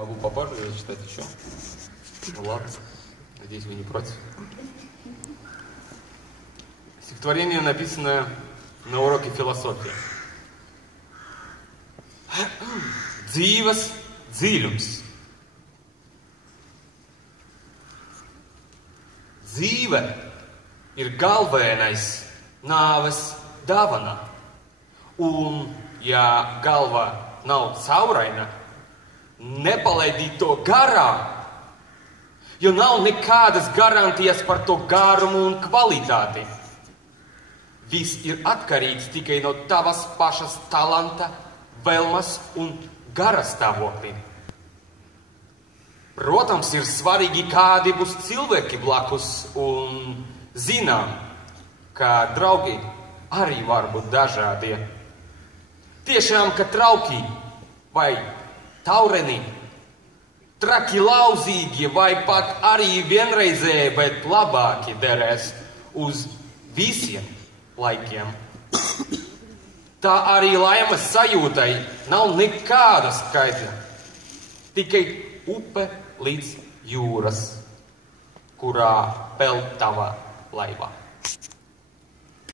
Могу попозже зачитать еще. Ну ладно, надеюсь, вы не против. Стихотворение, написанное на уроке философии. Dzīves dziļums. Dzīve ir galvenais nāves dāvana. Un, ja galva nav cauraina, nepalaidīt to garām, jo nav nekādas garantijas par to garumu un kvalitāti. Viss ir atkarīgs tikai no tavas pašas talanta, vēlmas un garastāvokļi. Protams, ir svarīgi, kādi būs cilvēki blakus, un zinām, ka draugi arī var būt dažādie. Tiešām, ka trauki vai taureni, traki lauzīgi vai pat arī vienreizēji, bet labāki derēs uz visiem laikiem. Tā arī laimes sajūtai nav nekāda skaidra, tikai upe līdz jūras, kurā peld tava laivā.